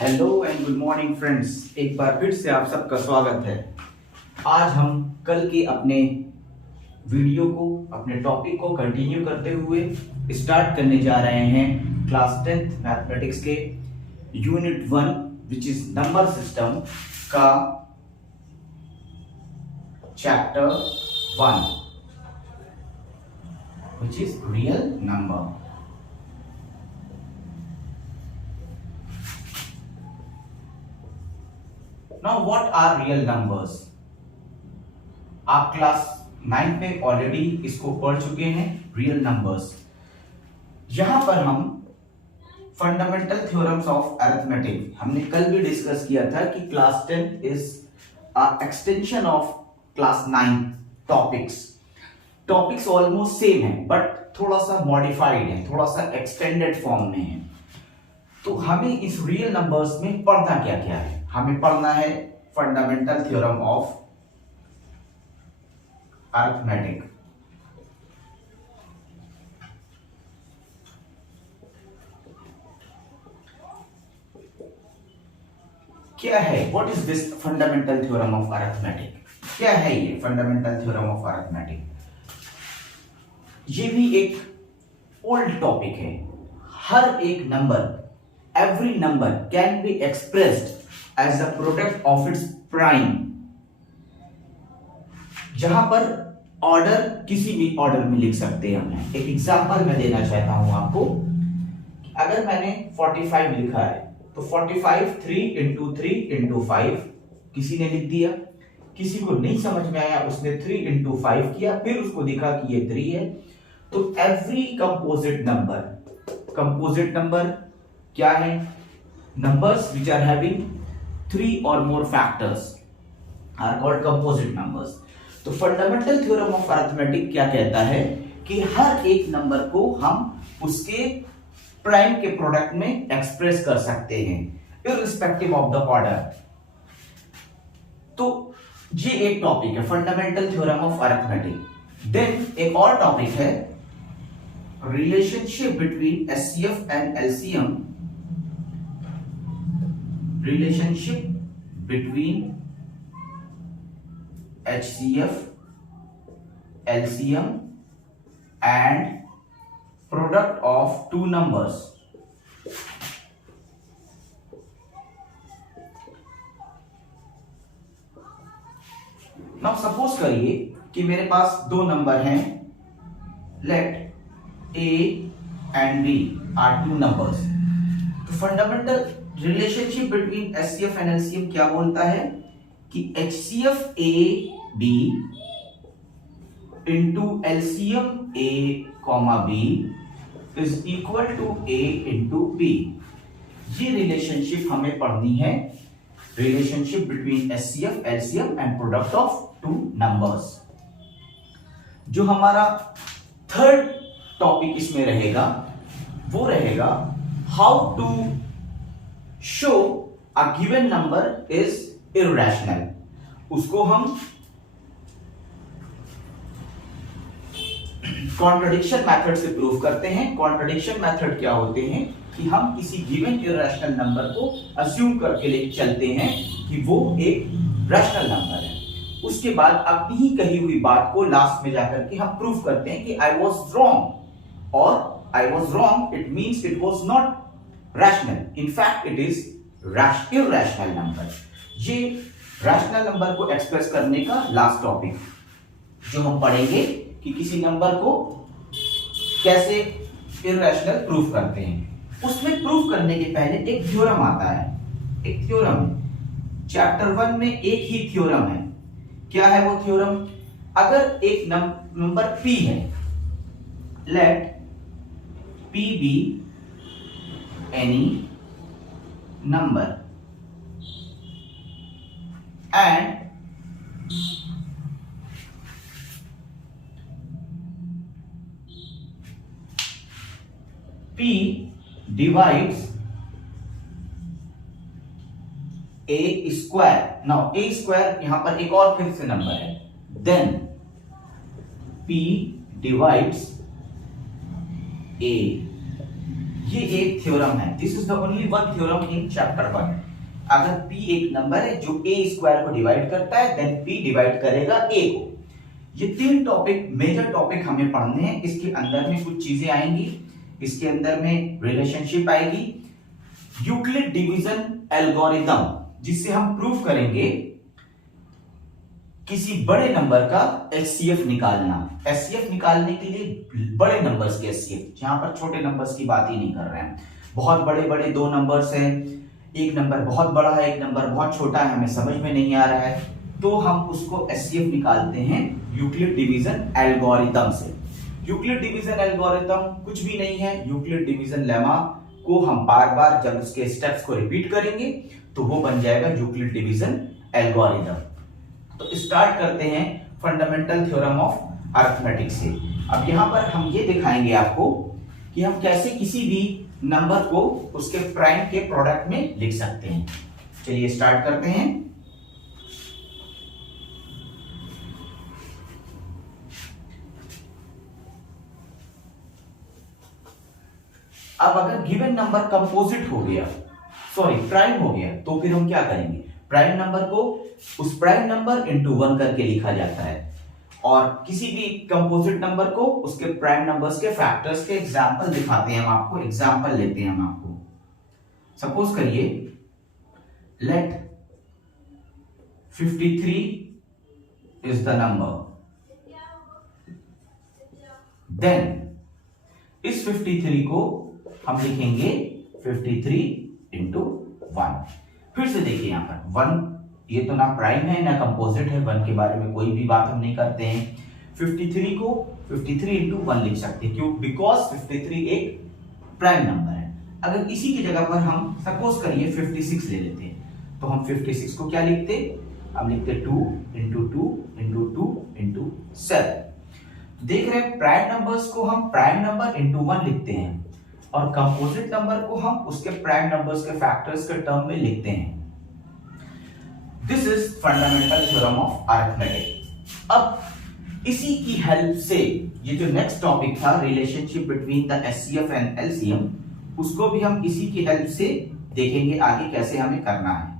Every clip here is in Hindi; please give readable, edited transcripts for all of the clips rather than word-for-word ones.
Hello and good morning friends. एक बार फिर से आप सबका स्वागत है। आज हम कल के अपने वीडियो को, अपने टॉपिक को कंटिन्यू करते हुए स्टार्ट करने जा रहे हैं क्लास 10th मैथमेटिक्स के unit 1 which is number system का chapter 1 which is real number. Now what are real numbers? आप क्लास 9 में ऑलरेडी इसको पढ़ चुके हैं। रियल नंबर्स, यहां पर हम फंडामेंटल थ्योरम्स ऑफ अरिथमेटिक हमने कल भी डिस्कस किया था कि class 10 is extension of class 9 topics almost same है बट थोड़ा सा मॉडिफाइड है, थोड़ा सा एक्सटेंडेड फॉर्म में है। तो हमें इस रियल नंबर्स में पढ़ना क्या क्या है? हमें पढ़ना है फंडामेंटल थ्योरम ऑफ अरिथमेटिक। क्या है? What is this fundamental theorem of arithmetic? क्या है ये फंडामेंटल थ्योरम ऑफ अरिथमेटिक? ये भी एक ओल्ड टॉपिक है। हर एक number, every number can be expressed as a product of its prime। जहां पर ऑर्डर किसी भी ऑर्डर में लिख सकते हैं। हम एक एग्जांपल मैं देना चाहता हूं आपको। अगर मैंने 45 लिखा है तो 45 3 into 3 into 5 किसी ने लिख दिया। किसी को नहीं समझ में आया, उसने 3 into 5 किया, फिर उसको दिखा कि ये 3 है। तो एवरी कंपोजिट नंबर क्या है? Numbers which are having 3 or more factors are called composite numbers। तो फंडामेंटल थ्योरम ऑफ अरिथमेटिक क्या कहता है कि हर एक नंबर को हम उसके प्राइम के प्रोडक्ट में एक्सप्रेस कर सकते हैं इररिस्पेक्टिव ऑफ द ऑर्डर। तो ये एक टॉपिक है fundamental theorem of arithmetic. Then एक और टॉपिक है relationship between HCF and LCM. Relationship between HCF, LCM and product of two numbers। Now suppose करिए कि मेरे पास दो नंबर हैं। Let A and B are two numbers। तो fundamental relationship between HCF and LCM क्या बोलता है कि HCF A B into LCM A comma B is equal to A into B. ये रिलेशनशिप हमें पढ़नी है, relationship between HCF LCM and product of two numbers. जो हमारा थर्ड टॉपिक इसमें रहेगा वो रहेगा how to show a given number is irrational। उसको हम कॉन्ट्रडिक्शन मेथड से प्रूव करते हैं। कॉन्ट्रडिक्शन मेथड क्या होते हैं कि हम किसी गिवन इररेशनल नंबर को अज्यूम करके लेके चलते हैं कि वो एक रैशनल नंबर है। उसके बाद अपनी ही कही हुई बात को लास्ट में जाकर के हम प्रूव करते हैं कि आई वॉज रॉन्ग, और I was wrong it means it was not rational, in fact it is irrational number. ये रैशनल नंबर को एक्सप्रेस करने का लास्ट टॉपिक जो हम पढ़ेंगे कि किसी नंबर को कैसे इररेशनल प्रूफ करते हैं। उसमें प्रूफ करने के पहले एक थ्योरम आता है। एक थ्योरम चैप्टर 1 में एक ही थ्योरम है। क्या है वो थ्योरम? अगर एक नंबर p है, let p be any number and p divides a square। now a square यहां पर एक और फिर से नंबर है, then p divides a। ये एक थ्योरम है, this is the only one theorem in chapter 1। अगर p एक नंबर है जो a स्क्वायर को डिवाइड करता है, देन p डिवाइड करेगा a को। ये 3 टॉपिक, मेजर टॉपिक हमें पढ़ने हैं। इसके अंदर में कुछ चीजें आएंगी, इसके अंदर में रिलेशनशिप आएगी, यूक्लिड डिवीजन एल्गोरिथम, जिससे हम प्रूव करेंगे किसी बड़े नंबर का एचसीएफ निकालना। एचसीएफ निकालने के लिए बड़े नंबर्स के एचसीएफ, यहां पर छोटे नंबर्स की बात ही नहीं कर रहे हैं। बहुत बड़े बड़े 2 नंबर्स हैं, एक नंबर बहुत बड़ा है, एक नंबर बहुत छोटा है, हमें समझ में नहीं आ रहा है, तो हम उसको एचसीएफ निकालते हैं यूक्लिड डिवीजन एल्गोरिथम से। यूक्लिड डिवीजन एल्गोरिथम कुछ भी नहीं है, यूक्लिड डिवीजन लेमा को हम बार बार जब उसके स्टेप्स को रिपीट करेंगे तो वो बन जाएगा यूक्लिड डिवीजन एल्गोरिथम। तो स्टार्ट करते हैं फंडामेंटल थ्योरम ऑफ अरिथमेटिक से। अब यहां पर हम ये दिखाएंगे आपको कि हम कैसे किसी भी नंबर को उसके प्राइम के प्रोडक्ट में लिख सकते हैं। चलिए स्टार्ट करते हैं। अब अगर गिवन नंबर कंपोजिट हो गया, सॉरी प्राइम हो गया, तो फिर हम क्या करेंगे? प्राइम नंबर को उस प्राइम नंबर इंटू 1 करके लिखा जाता है, और किसी भी कंपोजिट नंबर को उसके प्राइम नंबर्स के फैक्टर्स के एग्जांपल दिखाते हैं हम आपको। एग्जांपल लेते हैं हम आपको। सपोज करिए let 53 is the number, then इस 53 को हम लिखेंगे 53 इंटू 1। फिर से देखिए यहां पर 1, ये तो ना प्राइम है ना कंपोजिट है, 1 के बारे में कोई भी बात हम नहीं करते हैं। 53 को 53 इंटू 1 लिख सकते हैं, क्यों? बिकॉज 53 एक प्राइम नंबर है। अगर इसी की जगह पर हम सपोज करिए 56 ले लेते हैं, तो हम 56 को क्या लिखते? हम लिखते 2 इंटू 2 इंटू 2 इंटू 7। देख रहे हैं प्राइम नंबर्स को हम प्राइम नंबर इंटू 1 लिखते हैं, और कंपोजिट नंबर को हम उसके प्राइम नंबर्स के फैक्टर्स के टर्म में लिखते हैं। This is fundamental theorem of arithmetic. अब इसी की हेल्प से ये जो नेक्स्ट टॉपिक था relationship between the HCF and LCM, उसको भी हम इसी की हेल्प से देखेंगे आगे कैसे हमें करना है।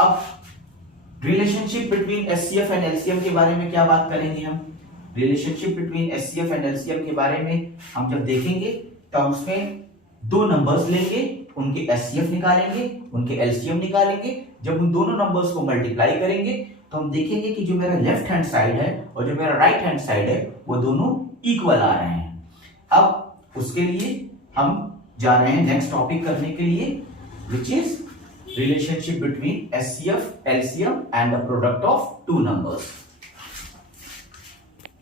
अब relationship between HCF and LCM के बारे में क्या बात करेंगे हम? Relationship between HCF and LCM के बारे में हम जब देखेंगे तो उसमें 2 नंबर्स लेंगे, उनके एचसीएफ निकालेंगे, उनके एलसीएम निकालेंगे। जब उन दोनों नंबर्स को मल्टीप्लाई करेंगे तो हम देखेंगे कि जो मेरा लेफ्ट हैंड साइड है और जो मेरा राइट हैंड साइड है वो दोनों इक्वल आ रहे हैं। अब उसके लिए हम जा रहे हैं नेक्स्ट टॉपिक करने के लिए, which is relationship between HCF, LCM and the product of 2 numbers.